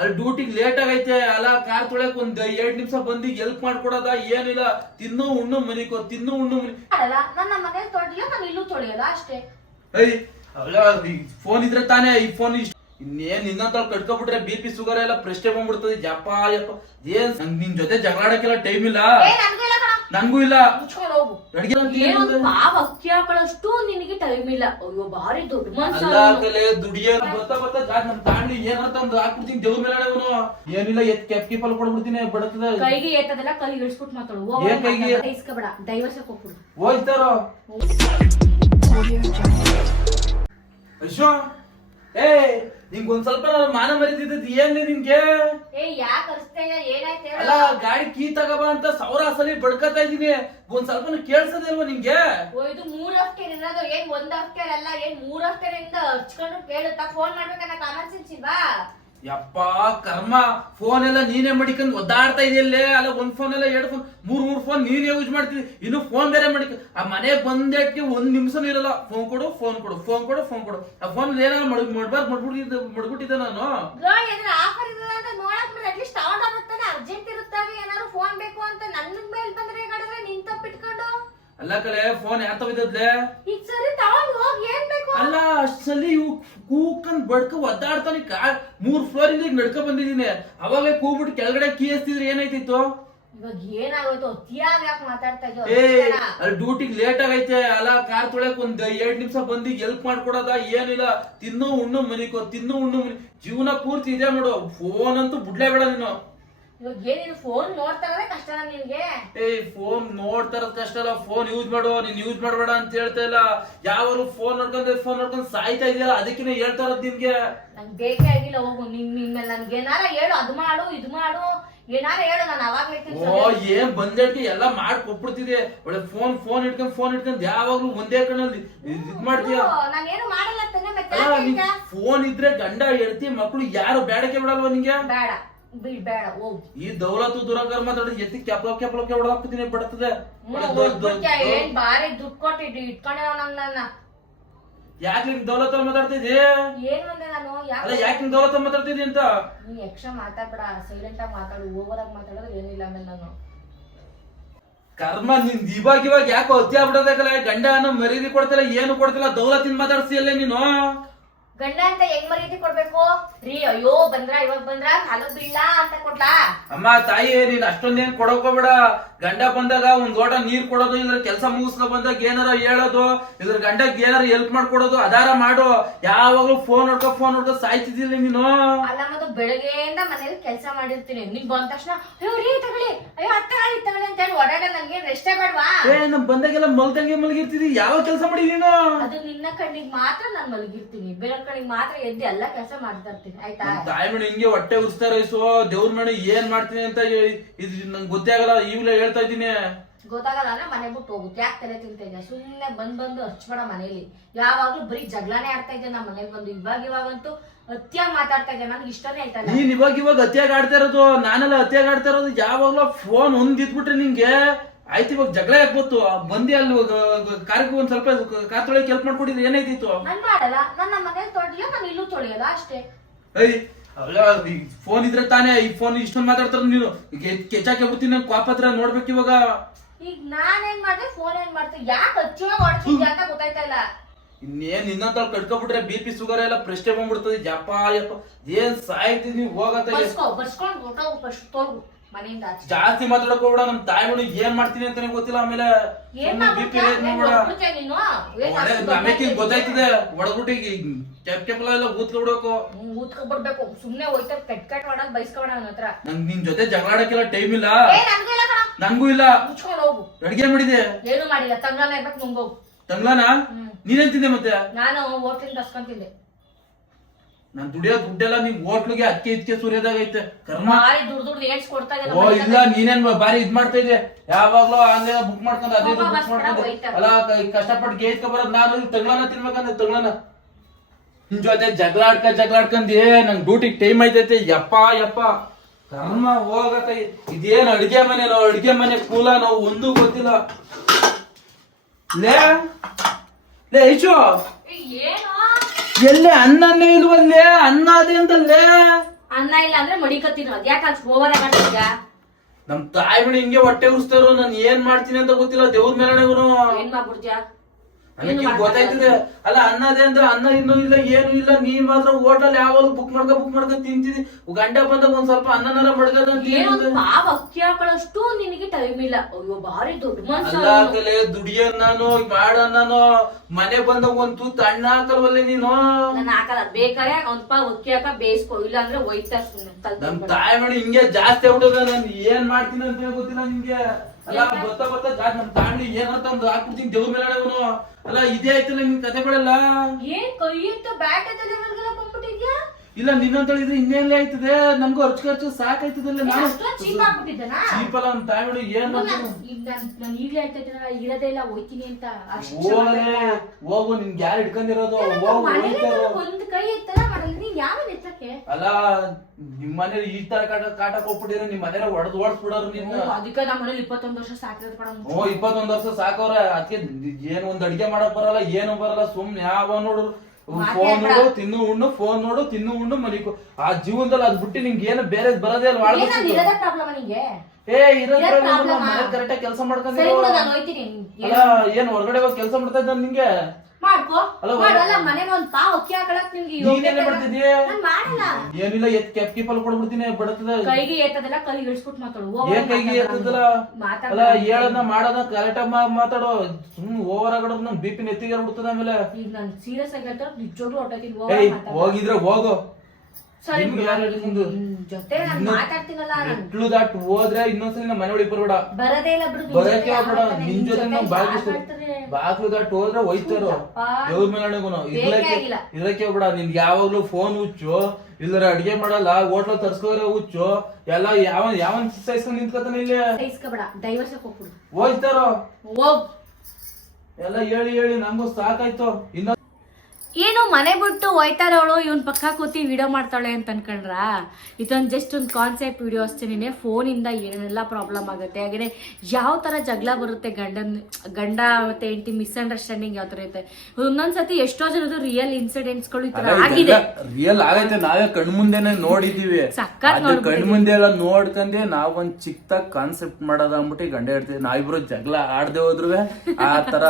ಅಲ್ಲಿ ಡ್ಯೂಟಿಗೆ ಲೇಟ್ ಆಗೈತೆ ಅಲ್ಲ ಕಾರ್ ತೊಳೆಕ್ ಒಂದ್ 2 ನಿಮಿಷ ಬಂದು ಹೆಲ್ಪ್ ಮಾಡ್ಕೊಡೋದ ಏನಿಲ್ಲ ತಿನ್ನು ಉಣ್ಣು ಮನಿಕೋ ತಿನ್ನು ಉಣ್ಣು ಮನಿ ನನ್ನ ಮನೇಲಿ ತೊಳಿಲ್ಲ ನಾನು ಇಲ್ಲೂ ತೊಳಿಯಲ್ಲ ಅಷ್ಟೇ. ಫೋನ್ ಇದ್ರೆ ತಾನೇ ಈ ಫೋನ್ ಇನ್ನೇನ್ ಇನ್ನೊಂದ್ ಕಟ್ಕೊಬಿಟ್ರೆ BP ಶುಗರ್ ಎಲ್ಲ ಪ್ರಶ್ನೆ ಬಂದ್ಬಿಡ್ತದೆ. ಯಪ್ಪ ಯಪ್ಪ ಏನ್ ನಿನ್ ಜೊತೆ ಜಗಳಾಡಕ್ಕೆಲ್ಲ ಟೈಮ್ ಇಲ್ಲ, ನನ್ಗೂ ಇಲ್ಲ. ಅಕ್ಕಿ ಹಾಕೊಳ್ಳಷ್ಟು ನಿನಗೆ ಟೈಮ್ ಇಲ್ಲ. ಅಯ್ಯೋ ಬಾರಿ ದೊಡ್ಡ ಮನ್ಸ. ದುಡಿಯ ನಮ್ ತಾಂಡ್ಲಿ ಏನಂತ ಒಂದು ಹಾಕ್ಬಿಡ್ತೀನಿ ದೇವ್ರ ಮೇಲೆ ಅವನು ಏನಿಲ್ಲ ಎತ್ ಕೆಪ್ಕಿಪಲ್ ಕೊಡ್ಬಿಡ್ತೀನಿ ಬಡತದ ಕೈಗೆ ಎತ್ತದೆಲ್ಲ ಕೈ ಇಳಿಸ್ಬಿಟ್ಟು ಮಾತಾಡು. ಏನ್ ಕೈಗೆ ಇಸ್ಕಬೇಡ, ಡೈವರ್ಸ್ ಕೊಟ್ಬಿಡು. ಹೋಯ್ತಾರೋ ಅಶ್ವ ಏ ನಿಂಗ್ ಒಂದ್ ಸ್ವಲ್ಪ ಮಾನ ಮರಿದಿದ್ದ ಏನ್ಲಿ ನಿನ್ಗೆ? ಯಾಕೆ ಏನಾಯ್ತು? ಅಲ್ಲ ಗಾಡಿ ಕೀ ತಗಬ ಅಂತ 1000 ಸಲ ಬಡ್ಕತಾ ಇದೀನಿ, ಒಂದ್ ಸ್ವಲ್ಪ ಕೇಳ್ಸದಿಲ್ವಾ ನಿಂಗೆ? ಇದು 3 ಅಫ್ಟೇರ್ ಇರೋದು, ಏನ್ 1 ಅಫ್ಟೇರ್ ಅಲ್ಲ, ಏನ್ 3 ಅಫ್ಟೇರ್ ಇಂದ ಹಚ್ಕೊಂಡು ಕೇಳುತ್ತಾ ಫೋನ್ ಮಾಡ್ಬೇಕನ್ನ ಕಾಮನ್ ಸೆನ್ಸ್ ಇಲ್ವಾ? ಯಪ್ಪ ಕರ್ಮ, ಫೋನ್ ಎಲ್ಲ ನೀನೇ ಮಡಿಕೊಂಡ್ ಒದ್ದಾಡ್ತಾ ಇದೆಯಲ್ಲೇ. ಅಲ್ಲ ಒಂದ್ ಫೋನ್ ಎಲ್ಲ 2 ಫೋನ್ 3 ಫೋನ್ ನೀನೇ ಯೂಸ್ ಮಾಡ್ತಿದ್ದಿ, ಇನ್ನು ಫೋನ್ ಬೇರೆ ಮಡಿಕ. ಆ ಮನೆ ಬಂದೇಟ್ಗೆ 1 ನಿಮಿಷನೂ ಇರಲ್ಲ. ಫೋನ್ ಕೊಡು ಫೋನ್ ಕೊಡು ಫೋನ್ ಕೊಡು ಫೋನ್ ಕೊಡು. ಆ ಫೋನ್ ಏನಾರ ಮಡ್ಬಿಟ್ಟಿದ್ದೆ ನಾನು. ಆಫರ್ ಇದೆ ಅಂತ ನೋಡಕ್ ಅಟ್ಲೀಸ್ಟ್ ತಗೊಂಡ್ ಆಗುತ್ತಾನೆ, ಅರ್ಜೆಂಟ್ ಇರುತ್ತಾವೆ. ಏನಾದ್ರು ಫೋನ್ ಬೇಕು ಅಂತ ನನ್ನ ಮೇಲೆ ಬಂದ್ರೆ ಹೇಗಾದ್ರೆ ನಿನ್ ತಪ್ಪಿಟ್ಕೊಂಡು. ಅಲ್ಲ ಕಲೆ ಫೋನ್ ಯಾವ ತವಿದ್ಲೆ ಈಗ ಸರಿ ತಗೊಂಡ್ ಹೋಗಿ ಏನ್ ಬೇಕು? ಅಲ್ಲ ಅಷ್ಟ್ ಸಲ ಕೂಕಂದ್ ಬಡ್ಕ ಒದ್ದಾಡ್ತಾನೆ. 3 ಫ್ಲೋರ್ ಇಂದ ನಡ್ಕ ಬಂದಿದ್ದೀನಿ, ಅವಾಗಲೇ ಕೂಗ್ಬಿಟ್ಟು ಕೆಳಗಡೆ ಕೀ ಹಚ್ತಿದ್ರೆ ಏನಾಯ್ತಿತ್ತು? ಇವಾಗ ಏನಾಗೋಯ್ತು ಅತಿಯಾಗಿ ಯಾಕೆ ಮಾತಾಡ್ತಾ ಇದ್ದೋ? ಅಲ್ಲಿ ಡ್ಯೂಟಿಗೆ ಲೇಟ್ ಆಗೈತೆ ಅಲ್ಲ ಕಾರ್ ತೊಳೆಕ್ ಒಂದ್ 2 ನಿಮಿಷ ಬಂದು ಹೆಲ್ಪ್ ಮಾಡ್ಕೊಡೋದ ಏನಿಲ್ಲ ತಿನ್ನು ಉಣ್ಣು ಮನಿಕೋ ತಿನ್ನು ಉಣ್ಣು ಮನಿ. ಜೀವನ ಪೂರ್ತಿ ಇದೆ ನೋಡು, ಫೋನ್ ಅಂತೂ ಬಿಡ್ಲೇ ಬೇಡ ನೀನು. ಇವಾಗ ಏನಿದು ಫೋನ್ ನೋಡ್ತಾ ಇರೋದೇ ಕಷ್ಟ ನಿನ್ಗೆ? ಫೋನ್ ನೋಡ್ತಾ ಇರೋದ್ ಕಷ್ಟ ಅಲ್ಲ, ಫೋನ್ ಯೂಸ್ ಮಾಡು, ನೀನ್ ಯೂಸ್ ಮಾಡ್ಬೇಡ ಅಂತ ಹೇಳ್ತಾ ಇಲ್ಲ. ಯಾವಾರು ಫೋನ್ ನೋಡ್ಕೊಂಡು ಸಾಯ್ತಾ ಇದೆಯಲ್ಲ, ಅದಕ್ಕಿನ್ನ ಹೇಳ್ತಾ ಇರೋದ್ ನಿನ್ಗೆ. ನಂಗೆ ಬೇಕೇ ಆಗಿಲ್ಲ, ಹೋಗು ನಿಮ್ಮೇಲೆ ನನ್ಗೆ ಏನಾರ ಹೇಳು, ಅದು ಮಾಡು ಇದು ಮಾಡು ಏನಾರ ಹೇಳು, ನಾನು ಅವಾಗ್ಲೇ ಏನ್ ಬಂದೇಟ್ಗೆ ಎಲ್ಲ ಮಾಡಿ ಕೊಟ್ಬಿಡ್ತಿದೆ. ಒಳ್ಳೆ ಫೋನ್ ಇಟ್ಕೊಂಡ್ ಯಾವಾಗ್ಲೂ ಒಂದೇ ಕಣ್ಣಲ್ಲಿ ಇದ್ ಮಾಡ್ತೀಯ. ನಾನೇನು ಮಾಡಲ್ಲ. ಫೋನ್ ಇದ್ರೆ ಗಂಡ ಹೆಂಡತಿ ಮಕ್ಳು ಯಾರು ಬೇಡಕ್ಕೆ ಬಿಡಲ್ವಾ ನಿಂಗೆ? ಬೇಡ ಬೇಡ ಹೋಗು. ಈ ದೌಲತ್ತು ದುರಂಕಾರ ಮಾತಾಡಿ ಎತ್ತಿ ಕೆಪ್ಲಕ್ಕೆ ಹೊಡೆದಾಕ್ತೀನಿ ಬಿಡ್ತದೆ. ಏನ್ ಬಾರಿ ದುಡ್ಡು ಕೊಟ್ಟಿದ್ದು ಇಟ್ಕೊಂಡಿರೋ ನನ್ನ. ಯಾಕೆ ನಿನ್ ದೌಲತ್ತಲ್ಲಿ ಮಾತಾಡ್ತಿದ್ದಿ? ಏನು ಅಂದೆ ನಾನು? ಅಲ್ಲ ಯಾಕೆ ನಿನ್ ದೌಲತ್ತಲ್ಲಿ ಮಾತಾಡ್ತಿದ್ದಿ ಅಂತ? ನೀ ಯಕ್ಷ ಮಾತಾಡ್ಬೇಡ, ಸೈಲೆಂಟ್ ಆಗಿ ಮಾತಾಡು. ಓವರ್ ಆಗಿ ಮಾತಾಡೋದು ಏನಿಲ್ಲ. ಆಮೇಲೆ ನಾನು ಕರ್ಮ ನಿನ್ ಇವಾಗ ಯಾಕೋ ಅತಿ ಆಗ್ಬಿಡೋದಕ್ಕಲ್ಲ. ಗಂಡ ಅನ್ನೋ ಮರ್ಯಾದೆ ಕೊಡ್ತಿಲ್ಲ, ಏನು ಕೊಡ್ತಿಲ್ಲ, ದೌಲತ್ತಿನ ಮಾತಾಡ್ಸಿಯಲ್ಲ ನೀನು. ಗಂಡ ಅಂತ ಹೆಂಗ್ ಮರ್ಯಾದೆ ಕೊಡ್ಬೇಕು ರೀ? ಅಯ್ಯೋ ಬಂದ್ರ ಇವಾಗ ಬಂದ್ರ ಕಾಲ ಬೀಳ ಅಂತ ಕೊಡ್ಲಾ? ಅಮ್ಮ ತಾಯಿ ನೀನ್ ಅಷ್ಟೊಂದೇನ್ ಕೊಡೋಕೋಬೇಡ. ಗಂಡ ಬಂದಾಗ ಒಂದ್ ಲೋಟ ನೀರ್ ಕೊಡೋದು, ಇದ್ರ ಕೆಲಸ ಮುಗಿಸ್ಕೊ ಬಂದಾಗ ಏನಾರ ಹೇಳೋದು, ಇದ್ರ ಗಂಡಗ್ ಏನಾರ ಹೆಲ್ಪ್ ಮಾಡ್ಕೊಡೋದು, ಅದಾರ ಮಾಡು. ಯಾವಾಗ್ಲೂ ಫೋನ್ ನೋಡ್ಕೊ ಸಾಯ್ತಿದ್ದಿಲ್ಲ ನೀನು. ಅಲ್ಲ ಮತ್ತೆ ಬೆಳಗ್ಗೆಯಿಂದ ಮನೇಲಿ ಕೆಲಸ ಮಾಡಿರ್ತೀನಿ, ನಿನ್ ಬಂದ ತಕ್ಷಣ ಅಯ್ಯೋ ರೀ ತಗೊಳ್ಳಿ, ಅಯ್ಯೋ ಅತ್ತ ತಗೊಳ್ಳಿ ಅಂತ ಹೇಳಿ ಓಡಾಡ. ನನ್ಗೆ ರೆಸ್ಟೇ ಬೇಡವಾ? ನಮ್ ಬಂದಾಗೆಲ್ಲ ಮಲಗಿರ್ತಿದ್ದಿ, ಯಾವ ಕೆಲಸ ಮಾಡಿ ನೀನು? ಅದು ನಿನ್ನ ಕಣ್ಣಿಗೆ ಮಾತ್ರ ನಾನ್ ಮಲಗಿರ್ತೀನಿ, ಬೇರೆ ಕಣ್ಣಿಗೆ ಮಾತ್ರ ಎದ್ದು ಎಲ್ಲಾ ಕೆಲಸ ಮಾಡ್ತಾ ಇರ್ತೀನಿ. ಆಯ್ತಾ? ತಾಯಿ ಮನೆ ಹಿಂಗೆ ಹೊಟ್ಟೆ ಉರಿಸ್ತಾರ ದೇವ್ರ ಮನೆ ಏನ್ ಮಾಡ್ತೀನಿ ಅಂತ ಇದು ನಂಗೆ ಗೊತ್ತೇ ಆಗಲ್ಲ. ಈಗಲೇ ಹೇಳ್ತಾ ಇದ್ದೀನಿ. ಗೊತ್ತಾಗಲ್ಲ ಅಂದ್ರೆ ಮನೆ ಬಿಟ್ಟು ಹೋಗುತ್ತೆ. ಯಾಕೆ ತಲೆ ತಿಂತ ಇದ್ದೆ? ಸುಮ್ನೆ ಬಂದು ಹಚ್ಬೇಡ ಮನೇಲಿ. ಯಾವಾಗ್ಲೂ ಬರೀ ಜಗಳಾನೇ ಆಡ್ತಾ ಇದ್ದೆ ನಮ್ಮ ಮನೇಲಿ ಬಂದು. ಇವಾಗಂತೂ ಅತಿಯಾಗಿ ಮಾತಾಡ್ತಾ ಇದ್ದೆ, ನನ್ಗೆ ಇಷ್ಟನೇ ಆಯ್ತಾ? ನೀನ್ ಇವಾಗ ಅತಿಯಾಗಿ ಆಡ್ತಾ ಇರೋದು, ನಾನೆಲ್ಲ ಅತಿಯಾಗಿ ಆಡ್ತಾ ಇರೋದು. ಯಾವಾಗ್ಲೂ ಫೋನ್ ಒಂದಿದ್ಬಿಟ್ರೆ ನಿಂಗೆ ಆಯ್ತು. ಇವಾಗ ಜಗಳ ಯಾಕೆ ಬಂದಿ ಅಲ್ಲಿ ಕಾರ್ಗೆ ಒಂದ್ ಸ್ವಲ್ಪ ಕಾರ್ ತೊಳೆಯಕ್ಕೆ ಹೆಲ್ಪ್ ಮಾಡ್ಕೊಟ್ಟಿದ್ರೆ ಏನಾಯ್ತಿತ್ತು? ನಾನ್ ಮಾಡಲ್ಲ, ನನ್ನ ಮನೇಲಿ ತೊಳಿಲ್ಲ, ನಾನು ಇಲ್ಲೂ ತೊಳಿಯಲ್ಲ ಅಷ್ಟೇ. ಫೋನ್ ಇದ್ರೆ ತಾನೇ ಈ ಫೋನ್ ಇಷ್ಟೊಂದು ಮಾತಾಡ್ತಾರ ನೀನು. ಕೆಚಾಕೆ ಬರ್ತೀನಿ ನನ್ ಕ್ವಾಪತ್ರ ನೋಡ್ಬೇಕು ಇವಾಗ. ಈಗ ನಾನ್ ಏನ್ ಮಾಡ್ದೆ, ಫೋನ್ ಏನ್ ಮಾಡ್ತೀನಿ? ಯಾಕೆ ಹಚ್ಚಿವಾಗ ಹೊಡ್ಸಿದ್ಯ ಅಂತ ಗೊತ್ತಾಯ್ತಾ ಇಲ್ಲ. ಇನ್ನೇನ್ ಇನ್ನೊಂದ್ ಕಟ್ಕೊಬಿಟ್ರೆ BP ಶುಗರ್ ಎಲ್ಲ ಪ್ರಶ್ನೆ ಬಂದ್ಬಿಡ್ತದೆ. ಯಪ್ಪ ಏನ್ ಸಾಯ್ತೀನಿ ಹೋಗತ್ತ. ಬರ್ಸ್ಕೊಂಡು ಜಾಸ್ತಿ ಮಾತಾಡಕ್ ಹೋಗ್ಬೇಡ. ನಮ್ ತಾಯಿ ಮನೆ ಏನ್ ಮಾಡ್ತೀನಿ ಅಂತಾನೆ ಗೊತ್ತಿಲ್ಲ. ಆಮೇಲೆ BP ರೇಟ್ ಮಾಡ್ಬೇಡ. ಗೊತ್ತಾಯ್ತದೆ ಹೊಡದ್ಬಿಟ್ಟು ಕೆಪ್ಪಲ ಎಲ್ಲ ಊದ್ಕೊಬಿಡ್ಬೇಕು. ಊದ್ಕೊಬಿಡ್ಬೇಕು ಸುಮ್ನೆ ಹೋಯ್ತಾ ಕೆಟ್ ಮಾಡೋದ್ ಬೈಸ್ಕೊಬೇಡ ನನ್ನ ಹತ್ರ. ನಂಗ್ ನಿನ್ ಜೊತೆ ಜಗಳಾಡಕ್ಕೆಲ್ಲ ಟೈಮ್ ಇಲ್ಲ, ನನ್ಗೂ ಇಲ್ಲ. ಮುಚ್ಕೊಂಡು ಹೋಗು. ಅಡ್ಗೆ ಮಾಡಿದೆ? ಏನು ಮಾಡಿಲ್ಲ, ತಂಗ್ಲಾನ ಇರ್ಬೇಕು. ನುಂಗೋಗು. ತಂಗ್ಲಾನ? ನೀನೇನ್ ತಿಂದೆ ಮತ್ತೆ? ನಾನು ಹೋಟ್ಲಿಂದ ತರ್ಸ್ಕೊಂತಿದ್ದೆ. ನಾನ್ ದುಡಿಯೋ ದುಡ್ಡೆಲ್ಲ ನಿಮ್ ಹೋಟ್ಲಿಗೆ ಅಕ್ಕೆ ಸುರಿಯೋದಾಗೈತೆ. ಕರ್ಮ ದುಡ್ಡು ಏನ್ಸ್ಕೊಡ್ತಾ ಇದ್ದೆ. ಓ ಇಲ್ಲ, ನೀನೇನ್ ಬಾರಿ ಇದ್ ಮಾಡ್ತಾ ಇದ್ದೆ. ಯಾವಾಗ್ಲೂ ಆನ್ಲೈನ್ ಬುಕ್ ಮಾಡ್ಕೊಂಡು ಅದೇ ಬುಕ್ ಮಾಡ್ಕೊಂಡು ಅಲ್ಲ ಕಷ್ಟಪಟ್ಟು ಗೇಜ್ಕ ಬರೋದ್. ನಾನು ತಂಗ್ಲಾನ ತಿನ್ಬೇಕಂದ್ರೆ ತಂಗ್ಲಾನ. ನಿನ್ ಜೊತೆ ಜಗಳ ಆಡ್ಕೊಂಡ್ ನಂಗ್ ಡ್ಯೂಟಿಗೆ ಟೈಮ್ ಐತೈತೆ. ಯಪ್ಪ ಕರ್ಮ ಹೋಗತ್ತ. ಇದೇನ್ ಅಡ್ಗೆ ಮನೆ ಕೂಲ ನಾವು ಒಂದು ಗೊತ್ತಿಲ್ಲ. ಲೇ ಐಚು ಎಲ್ಲೇ ಅನ್ನನೇ ಇಲ್ವಲ್ಲೇ? ಅನ್ನ ಅದೇ ಅಂತಲ್ಲೇ ಅನ್ನ ಇಲ್ಲ ಅಂದ್ರೆ ಮಡಿಕತ್ತೀನಿ ಅದ್ಯಾಕೆ ಅಷ್ಟು ಓವರ್ ಆಗಿದ್ಯಾ? ನಮ್ ತಾಯಿ ಮನೆ ಹಿಂಗೆ ಹೊಟ್ಟೆ ಉರ್ಸ್ತಾರೋ, ನಾನು ಏನ್ ಮಾಡ್ತೀನಿ ಅಂತ ಗೊತ್ತಿಲ್ಲ. ದೇವ್ರ ಮೇಲೆ ಏನ್ ಮಾಡ್ಬಿಡ್ತೀಯಾ? ನನಗೆ ಗೊತ್ತಾಯ್ತದೆ. ಅಲ್ಲ ಅನ್ನದೇ ಅಂದ್ರೆ ಅನ್ನ ಇನ್ನೂ ಇಲ್ಲ ಏನು ಇಲ್ಲ. ನೀ ಮಾತ್ರ ಹೋಟೆಲ್ ಯಾವಾಗ ಬುಕ್ ಮಾಡ್ಕ ತಿಂತಿದಿ. ಗಂಡ ಬಂದಾಗ ಒಂದ್ ಸ್ವಲ್ಪ ಅನ್ನನಾರ ಮಡ್ಗದ ಅಕ್ಕಿ ಹಾಕೊಳ್ಳಷ್ಟು ನಿನಗೆ ಟೈಮ್ ಇಲ್ಲ. ಅಯ್ಯೋ ಬಾರಿ ದೊಡ್ಡ ಮನುಷ್ಯ. ದುಡಿಯ ನಾನು ಮಾಡ ನಾನು ಮನೆ ಬಂದಾಗ ಒಂದ್ ತೂತ್ ಅಣ್ಣ ಹಾಕಲ್ವಲ್ಲ ನೀನು. ನಾನು ಹಾಕಲ್ಲ, ಬೇಕಾರೆ ಒಂದ್ ಅಕ್ಕಿ ಹಾಕ ಬೇಯಿಸ್ಕೊ, ಇಲ್ಲ ಅಂದ್ರೆ ಒಯ್ತಾ. ನಮ್ ತಾಯಿ ಮಾಡಿ ಹಿಂಗೆ ಜಾಸ್ತಿ ಆಗ್ಬಿಟ್ಟದ. ನಾನು ಏನ್ ಮಾಡ್ತೀನಿ ಅಂತ ಗೊತ್ತಿಲ್ಲ ನಿಮ್ಗೆ. ಅಲ್ಲ ಗೊತ್ತಾ ಜಾಸ್ತಿ ನಮ್ ತಾಯಿ ಏನಂತ ಒಂದು ಹಾಕ್ಬಿಡ್ತೀನಿ ದೇವ್ರ ಮೇಲೆ ಅವನು. ಅಲ್ಲ ಇದೇ ಆಯ್ತಲ್ಲ ನಿನ್ ಕತೆ ಬಿಡಲ್ಲ. ಏನ್ ಕೈ ಇತ್ತು ಬ್ಯಾಟ್ ಲೆವೆಲ್ಗೆಲ್ಲ ಬಂದ್ಬಿಟ್ಟಿದ್ಯಾ? ಇಲ್ಲ ನಿನ್ನಂತ ಹೇಳಿದ್ರೆ ಇನ್ನೇನ್ ಆಯ್ತದೆ. ನಮ್ಗೂ ಖರ್ಚು ಸಾಕಾಯ್ತದಲ್ಲ. ನಾನು ಚೀಪ್ ಆಗ್ಬಿಟ್ಟಿದ್ದನಾ? ಚೀಪಲ್ಲ ನಮ್ ತಾಯಿ ನೋಡಿ ಏನ್ ಮಾಡ್ತೀನಿ. ನಾನು ಈಗ್ಲೇ ಆಯ್ತೈತೆ ಇರೋದೇ ಇಲ್ಲ, ಹೋಯ್ತೀನಿ ಅಂತ. ಹೋಗು, ನಿನ್ಗೆ ಯಾರು ಹಿಡ್ಕೊಂಡಿರೋದು? ಒಂದ್ ಕೈ ಎತ್ತಲ್ಲ ಮಾಡಲ್ಲ, ನೀನ್ ಯಾವ ಎತ್ತಕ್ಕೆ? ಅಲ್ಲ ನಿಮ್ ಮನೇಲಿ ಈ ತರ ಕಾಟ ಹೋಗ್ಬಿಟ್ಟಿರೋ, ನಿಮ್ ಮನೇಲಿ ಓಡಿಸ್ಬಿಡೋರು ನಿನ್ನ. ಅದಕ್ಕೆ ನಮ್ಮ ಮನೇಲಿ 21 ವರ್ಷ ಸಾಕಿರೋದು ಕಣ. 21 ವರ್ಷ ಸಾಕವ್ರೆ. ಅದಕ್ಕೆ ಏನ್ ಒಂದ್ ಅಡ್ಗೆ ಮಾಡಕ್ ಬರಲ್ಲ, ಏನು ಬರಲ್ಲ. ಸುಮ್ನೆ ಯಾವ ನೋಡು ಫೋನ್ ನೋಡು ತಿನ್ನು ಉಣ್ಣು, ಫೋನ್ ನೋಡು ತಿನ್ನು ಉಣ್ಣು ಮಲಿಕು. ಆ ಜೀವನದಲ್ಲಿ ಅದ್ ಬಿಟ್ಟು ನಿಂಗೆ ಏನು ಬೇರೆ ಬರೋದೇ ಅಲ್ಲ. ಕರೆಕ್ಟ್ ಆಗಿ ಕೆಲಸ ಮಾಡ್ಕೊಂಡು ಏನ್ ಹೊರಗಡೆ ಹೋಗಿ ಕೆಲಸ ಮಾಡ್ತಾ ಇದ್ದ ನಿಂಗೆ ಏನಿಲ್ಲ ಎತ್ ಕೆಪ್ಕಿಪಲ್ ಕೊಡ್ಬಿಡ್ತೀನಿ ಬಡತದ. ಕೈಗೆ ಎತ್ತದಲ್ಲ, ಕೈ ಇಳಿಸ್ಬಿಟ್ಟು ಮಾತಾಡು. ಏನ್ ಕೈಗೆ ಎತ್ತದಲ್ಲ? ಅಲ್ಲ ಹೇಳೋದನ್ನ ಮಾಡೋದನ್ನ ಕರೆಕ್ಟ್ ಆಗಿ ಮಾತಾಡೋ. ಸುಮ್ ಓವರ್ ಆಗೋದ್ ನಮ್ ಬಿಪಿ ನೆತ್ತಿಗೆ ಬಿಡ್ತದ. ಆಮೇಲೆ ಈಗ ನಾನು ಸೀರಿಯಸ್ ಆಗಿ ಹೇಳ್ತಾರ ನಿಜವಾಗ್ಲೂ ಹೊಟ್ಟೈತಿ. ಹೋಗಿದ್ರೆ ಹೋಗು. ಜೊತೆ ಮಾತಾಡ್ತೀನಲ್ಲ, ದಾಟ್ ಹೋದ್ರೆ ಇನ್ನೊಂದ್ಸಲಿ ನಮ್ಮ ಮನೆ ಒಳಗೆ ಬರ್ಬೇಡ, ಬರದೇ ಇಲ್ಲ ಬಿಡು. ಬರಕ್ಕೆ ಹೋಗ್ಬೇಡ. ನಿನ್ ಜೊತೆ ಬಾಗ್ಲು ದಾಟ್ ಹೋದ್ರೆ ಹೋಯ್ತಾರೋ ದೇವ್ರ ಮೇಲೆ ಇರಕ್ಕೆ ಹೋಗ್ಬೇಡ. ನಿನ್ಗೆ ಯಾವಾಗ್ಲೂ ಫೋನ್ ಹುಚ್ಚು, ಇಲ್ಲರ ಅಡ್ಗೆ ಮಾಡಲ್ಲ, ಹೋಟ್ಲ ತರ್ಸ್ಕೋರೆ ಹುಚ್ಚು ಎಲ್ಲ. ಯಾವನ್ ಸೈಸ್ಕೊಂಡ್ ನಿಂತ್ಕೊತಾನೆ ಇಲ್ಲಿ. ಹೋಯ್ತಾರೋ ಎಲ್ಲ ಹೇಳಿ ಹೇಳಿ ನಮಗೂ ಸಾಕಾಯ್ತು. ಇನ್ನ ಏನು ಮನೆ ಬಿಟ್ಟು ಹೋಯ್ತಾರವಳು, ಇವನ್ ಪಕ್ಕ ಕೂತಿ ವಿಡಿಯೋ ಮಾಡ್ತಾಳೆ ಅಂತ ಅನ್ಕೊಂಡ್ರ? ಇದೊಂದು ಜಸ್ಟ್ ಒಂದು ಕಾನ್ಸೆಪ್ಟ್ ವಿಡಿಯೋ ಅಷ್ಟೇನೆ. ಫೋನಿಂದ ಏನೆಲ್ಲ ಪ್ರಾಬ್ಲಮ್ ಆಗುತ್ತೆ, ಹಾಗೆ ಯಾವ ತರ ಜಗಳ ಬರುತ್ತೆ, ಗಂಡ ಮತ್ತೆ ಹೆಂಡತಿ ಮಿಸ್ಅಂಡರ್ಸ್ಟ್ಯಾಂಡಿಂಗ್ ಯಾವ ತರ ಇರುತ್ತೆ. ಒಂದೊಂದ್ಸತಿ ಎಷ್ಟೋ ಜನದ ರಿಯಲ್ ಇನ್ಸಿಡೆಂಟ್ಸ್ ಗಳು ಈ ತರ ಆಗಿದೆ. ರಿಯಲ್ ಆಗೈತೆ, ನಾವೇ ಕಣ್ಮುಂದೆನೆ ನೋಡಿದೀವಿ. ಕಣ್ಮುಂದೆ ಎಲ್ಲ ನೋಡ್ಕಂಡೆ ನಾವೊಂದ್ ಚಿಕ್ಕದಾಗ ಕಾನ್ಸೆಪ್ಟ್ ಮಾಡೋದ ಅಂದ್ಬಿಟ್ಟು ಗಂಡ ಹೇಳ್ತೀವಿ. ನಾವಿಬ್ರು ಜಗಳ ಆಡದೆ ಹೋದ್ರು ಆ ತರ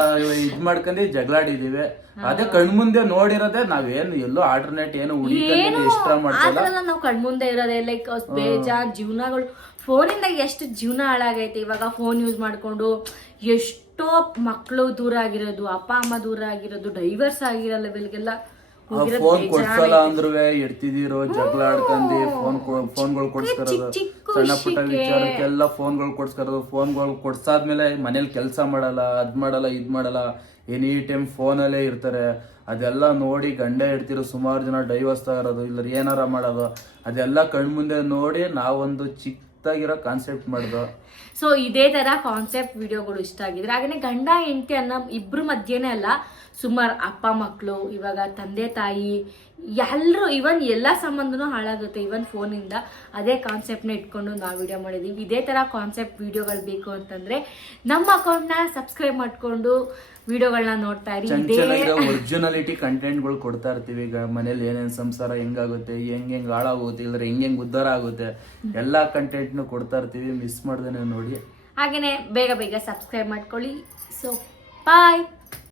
ಇದ್ ಮಾಡ್ಕೊಂಡಿ ಜಗಳ ಆಡಿದೀವಿ. ಅದೇ ಕಣ್ಮುಂದೆ ನೋಡಿರೋದೇ. ನಾವೇನು ಎಲ್ಲೋ ಆಲ್ಟರ್ನೇಟ್ ಏನು ಇಷ್ಟ ಮಾಡ್ತೀವಿ. ನಾವು ಕಣ್ಮುಂದೆ ಇರೋದೇ ಲೈಕ್ ಬೇಜಾರ್ ಜೀವನಗಳು. ಫೋನಿಂದ ಎಷ್ಟು ಜೀವನ ಹಾಳಾಗೈತೆ. ಇವಾಗ ಫೋನ್ ಯೂಸ್ ಮಾಡ್ಕೊಂಡು ಎಷ್ಟೋ ಮಕ್ಕಳು ದೂರ ಆಗಿರೋದು, ಅಪ್ಪ ಅಮ್ಮ ದೂರ ಆಗಿರೋದು, ಡೈವರ್ಸ್ ಆಗಿರೋ ಲೆವೆಲ್ಗೆಲ್ಲ. ಫೋನ್ ಕೊಡ್ಸಲ್ಲ ಅಂದ್ರೂ ಇಡ್ತಿದಿರೋ, ಜಗಳ ಆಡ್ಕೊಂಡಿ ಫೋನ್ಗಳು ಕೊಡ್ಸ್ಕರೋದು. ಸಣ್ಣ ಪುಟ್ಟ ವಿಚಾರಕ್ಕೆಲ್ಲ ಫೋನ್ಗಳು ಕೊಡ್ಸ್ಕರೋದು. ಫೋನ್ಗಳು ಕೊಡ್ಸಾದ್ಮೇಲೆ ಮನೇಲಿ ಕೆಲಸ ಮಾಡಲ್ಲ, ಅದ್ ಮಾಡಲ್ಲ ಇದ್ ಮಾಡಲ್ಲ, ಎನಿ ಟೈಮ್ ಫೋನಲ್ಲೇ ಇರ್ತಾರೆ. ಅದೆಲ್ಲ ನೋಡಿ ಗಂಡ ಇಡ್ತಿರೋ ಸುಮಾರು ಜನ ಡೈವರ್ಸ್ ತಗೋದು, ಇಲ್ಲ ಏನಾರ ಮಾಡೋದು. ಅದೆಲ್ಲ ಕಣ್ಮುಂದೆ ನೋಡಿ ನಾವೊಂದು ಚಿಕ್ಕದಾಗಿರೋ ಕಾನ್ಸೆಪ್ಟ್ ಮಾಡ್ದು. ಸೊ ಇದೇ ತರ ಕಾನ್ಸೆಪ್ಟ್ ವಿಡಿಯೋಗಳು ಇಷ್ಟ ಆಗಿದ್ರೆ, ಹಾಗೆ ಗಂಡ ಹೆಂಡತಿ ಅನ್ನೋ ಇಬ್ರು ಮಧ್ಯೆನೇ ಅಲ್ಲ, ಸುಮಾರು ಅಪ್ಪ ಮಕ್ಕಳು, ಇವಾಗ ತಂದೆ ತಾಯಿ ಎಲ್ಲರೂ, ಇವನ್ ಎಲ್ಲ ಸಂಬಂಧನೂ ಹಾಳಾಗುತ್ತೆ ಇವನ್ ಫೋನಿಂದ. ಅದೇ ಕಾನ್ಸೆಪ್ಟ್ನ ಇಟ್ಕೊಂಡು ನಾವು ವಿಡಿಯೋ ಮಾಡಿದೀವಿ. ಇದೇ ತರ ಕಾನ್ಸೆಪ್ಟ್ ವಿಡಿಯೋಗಳು ಬೇಕು ಅಂತಂದ್ರೆ ನಮ್ಮ ಅಕೌಂಟ್ನ ಸಬ್ಸ್ಕ್ರೈಬ್ ಮಾಡ್ಕೊಂಡು ವಿಡಿಯೋಗಳನ್ನ ನೋಡ್ತಾ ಇರಿ. ಒರಿಜಿನಾಲಿಟಿ ಕಂಟೆಂಟ್ಗಳು ಕೊಡ್ತಾ ಇರ್ತೀವಿ. ಈಗ ಮನೇಲಿ ಏನೇನ್ ಸಂಸಾರ ಹೆಂಗಾಗುತ್ತೆ, ಹೆಂಗ್ ಹಾಳಾಗುತ್ತೆ, ಇಲ್ಲದ್ರೆ ಹೆಂಗ್ ಉದ್ಧಾರ ಆಗುತ್ತೆ, ಎಲ್ಲಾ ಕಂಟೆಂಟ್ನು ಕೊಡ್ತಾ ಇರ್ತೀವಿ. ಮಿಸ್ ಮಾಡ್ದೇನೆ ನೋಡಿ. ಹಾಗೇನೆ ಬೇಗ ಬೇಗ ಸಬ್ಸ್ಕ್ರೈಬ್ ಮಾಡ್ಕೊಳ್ಳಿ. ಸೊ ಬಾಯ್.